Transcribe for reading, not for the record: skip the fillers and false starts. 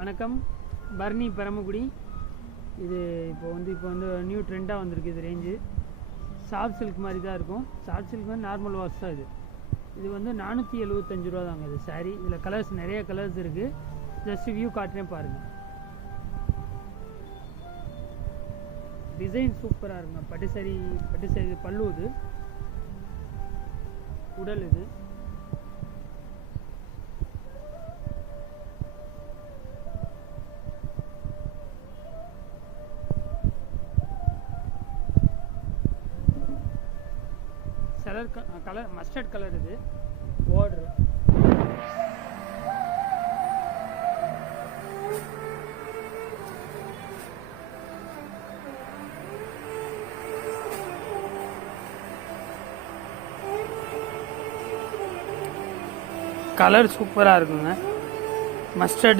வணக்கம். பர்னி பரமக்குடி. இது இப்போ வந்து நியூ ட்ரெண்டாக வந்திருக்கு. இது ரேஞ்சு சாஃப்ட் சில்க் மாதிரி தான் இருக்கும். சாஃப்ட் சில்க் வந்து நார்மல் வாஷ் தான். இது வந்து 475 ரூபா தாங்க இது சாரீ. இதில் கலர்ஸ் நிறைய கலர்ஸ் இருக்குது. ஜஸ்ட் வியூ காட்டுறேன் பாருங்கள். டிசைன் சூப்பராக இருக்குங்க. பட்டு சாரி பல்லு, இது உடல், இது கலர் மஸ்டர்ட் கலர், இது பார்டர். கலர் சூப்பராக இருக்குங்க. மஸ்டர்ட்